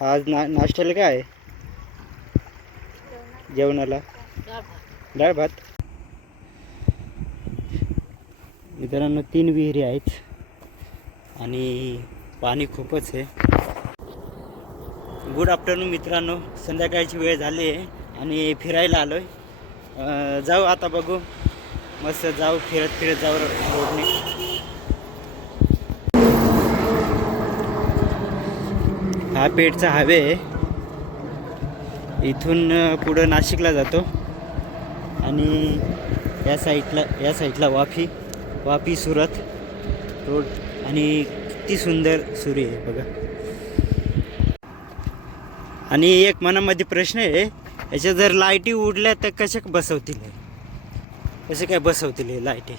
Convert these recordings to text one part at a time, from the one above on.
आज नाश्त्याला काय आहे? जेवणाला डाळ भात. मित्रांनो 3 विहिरी आहेत आणि पाणी खूपच आहे. गुड आफ्टरनून मित्रांनो, संध्याकाळची वेळ झाली आहे आणि फिरायला आलोय. जाऊ आता, बघू, मस्त जाऊ, फिरत फिरत जाऊ रोडने. हा पेठचा हायवे आहे. इथून पुढं नाशिकला जातो आणि या साईडला वापी सुरत रोड. आणि किती सुंदर सूर्य आहे बघा. आणि एक मनामध्ये प्रश्न आहे, याच्या जर लाईटी उडल्या तर कशा बसवतील, कसे काय बसवतील हे लाईटी?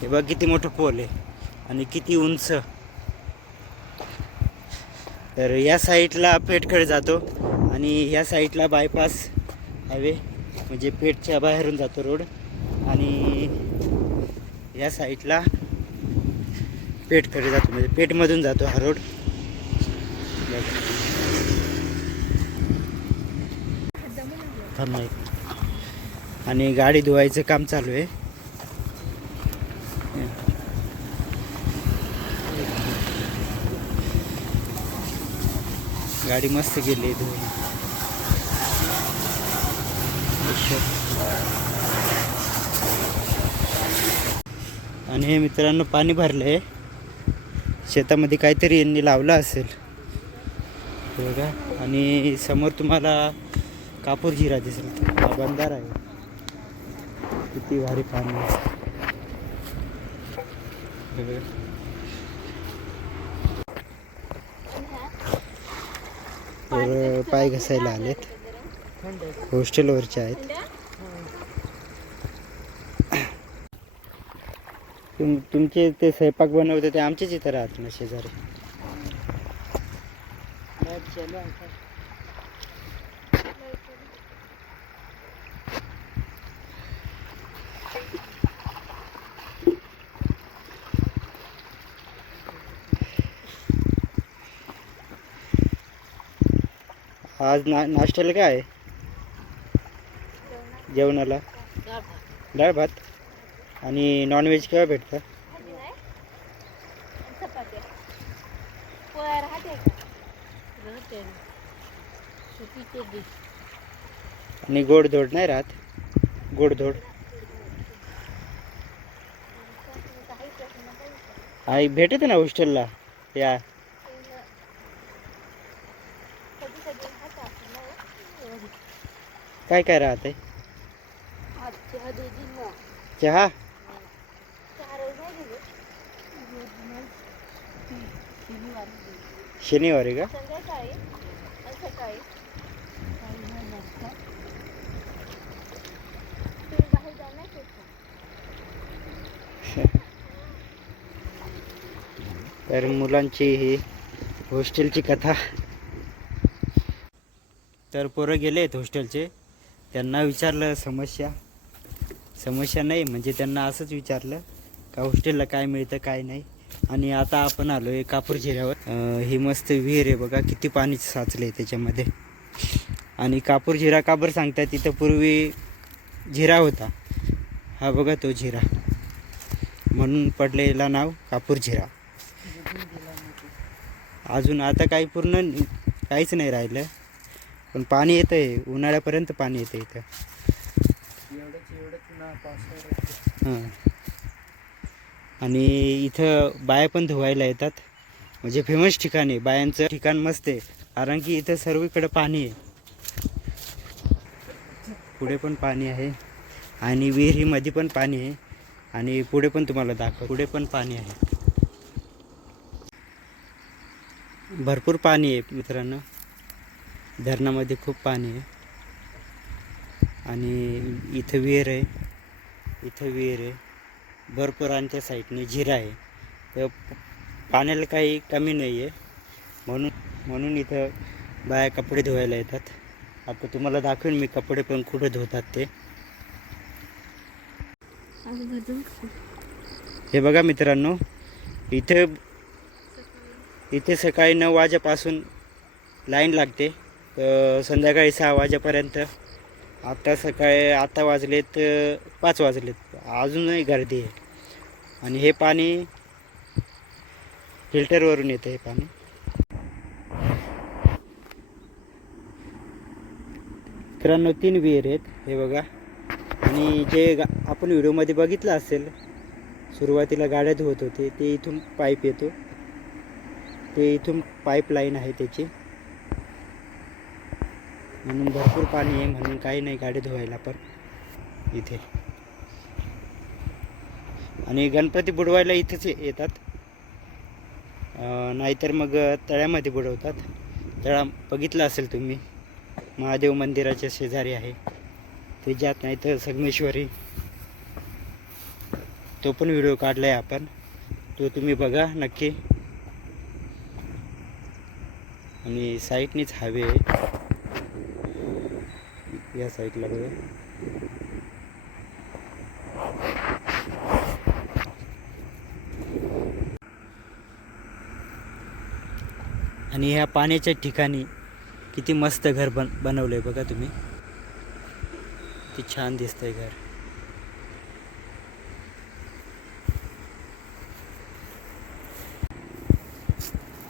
हे बघा किती मोठं पोल आहे आणि किती उंच. तर या साईडला पेठकडे जातो आणि या साईडला बायपास हायवे, म्हणजे पेठच्या बाहेरून जातो रोड. आणि या साईडला पेठकडे जातो, म्हणजे पेठमधून जातो हा रोड. आणि गाडी धुवायचं काम चालू आहे. गाडी मस्त गेली धुवून. आणि हे मित्रांनो पाणी भरलं आहे. शेतामध्ये काहीतरी यांनी लावलं असेल बघा. आणि समोर तुम्हाला कापूर जिरा दिसेल, हा बंधारा आहे. किती भारी पाणी आहे. तर पाय घसायला आलेत, हॉस्टेलवरचे आहेत. तुमचे ते स्वयंपाक बनवते ते आमचेच इथं राहत ना शेजारी. आज नाश्त्याला काय आहे? जेवणाला डाळ भात. आणि नॉनव्हेज केव्हा भेटतं? आणि गोडधोड नाही राहत? गोडधोड आई भेटते ना हॉस्टेलला? या काय काय राहते? चहा शनिवारी का? तर मुलांची ही हॉस्टेलची कथा. तर पोरं गेले आहेत हॉस्टेलचे. त्यांना विचारलं समस्या नाही, म्हणजे त्यांना असंच विचारलं का हॉस्टेलला काय मिळतं काय नाही. आणि आता आपण आलो आहे कापूर जिऱ्यावर. ही मस्त विहीर आहे बघा, किती पाणी साचलं आहे त्याच्यामध्ये. आणि कापूर जिरा का बरं सांगतात? तिथं पूर्वी जिरा होता, हा बघा तो जिरा, म्हणून पडलेला नाव कापूर जिरा. अजून आता काही काहीच नाही राहिलं, पण पाणी येतं आहे, उन्हाळ्यापर्यंत पाणी येतं इथं. हां. आणि इथं बाया पण धुवायला येतात, म्हणजे फेमस ठिकाण आहे. बायांचं ठिकाण मस्त आहे, कारण की इथं सर्वीकडे पाणी आहे. पुढे पण पाणी आहे आणि विहिरीमध्ये पण पाणी आहे. आणि पुढे पण तुम्हाला दाखव, पुढे पण पाणी आहे, भरपूर पाणी आहे मित्रांनो. धरणामध्ये खूप पाणी आहे. आणि इथं विहीर आहे, भरपूर. आणि त्या साईडने जिरा आहे. तर पाण्याला काही कमी नाही आहे, म्हणून इथं बाया कपडे धुवायला येतात. आता तुम्हाला दाखवेन मी कपडे पण कुठे धुतात ते. हे बघा मित्रांनो, इथे सकाळी 9 वाजेपासून लाईन लागते. संध्याकाळी 6 वाजेपर्यंत. आता वाजलेत 5 वाजलेत, अजूनही गर्दी आहे. आणि हे पाणी फिल्टरवरून येतं. हे पाणी मित्रांनो 3 विहीर आहेत हे बघा. आणि जे आपण व्हिडिओमध्ये बघितलं असेल, सुरुवातीला गाड्या धुवत होते ते इथून पाईप येतो, ते इथून पाईपलाईन आहे त्याची, म्हणून भरपूर पाणी आहे, म्हणून काही नाही गाडी धुवायला पण इथे. आणि गणपती बुडवायला इथेच येतात, नाहीतर मग तळ्यामध्ये बुडवतात. तळा बघितला असेल तुम्ही, महादेव मंदिराच्या शेजारी आहे ते, जात नाही तर संगमेश्वरी, तो पण व्हिडिओ काढला आहे आपण, तो तुम्ही बघा नक्की. आणि साईडनीच हवे आहे, या साईडला बघा. आणि ह्या पाण्याच्या ठिकाणी किती मस्त घर बनवलं आहे बघा तुम्ही, किती छान दिसतंय घर.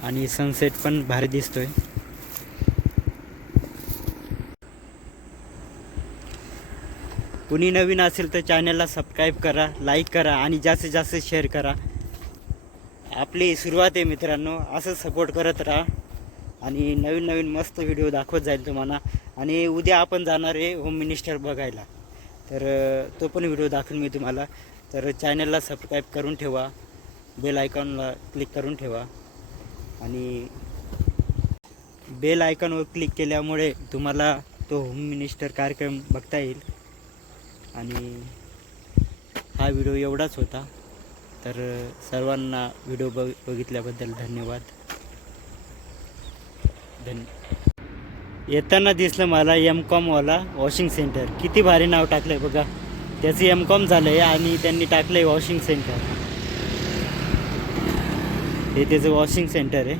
आणि सनसेट पण भारी दिसतोय. कुणी नवीन असेल तर चॅनलला सबस्क्राईब करा, लाईक करा आणि जास्तीत जास्त शेअर करा. आपली सुरुवात आहे मित्रांनो, असं सपोर्ट करत राहा आणि नवीन नवीन मस्त व्हिडिओ दाखवत जाईल तुम्हाला. आणि उद्या आपण जाणार आहे होम मिनिस्टर बघायला, तर तो पण व्हिडिओ दाखवेल मी तुम्हाला. तर चॅनलला सबस्क्राईब करून ठेवा, बेल आयकॉनला क्लिक करून ठेवा. आणि बेल आयकॉनवर क्लिक केल्यामुळे तुम्हाला तो होम मिनिस्टर कार्यक्रम बघता येईल. आणि हा व्हिडिओ एवढाच होता. तर सर्वांना व्हिडिओ बघितल्याबद्दल धन्यवाद. येताना दिसलं मला M.Com वाला वॉशिंग सेंटर, किती भारी नाव टाकलं आहे बघा. त्याचं M.Com झालं आहे आणि त्यांनी टाकलं आहे वॉशिंग सेंटर. हे त्याचं वॉशिंग सेंटर आहे.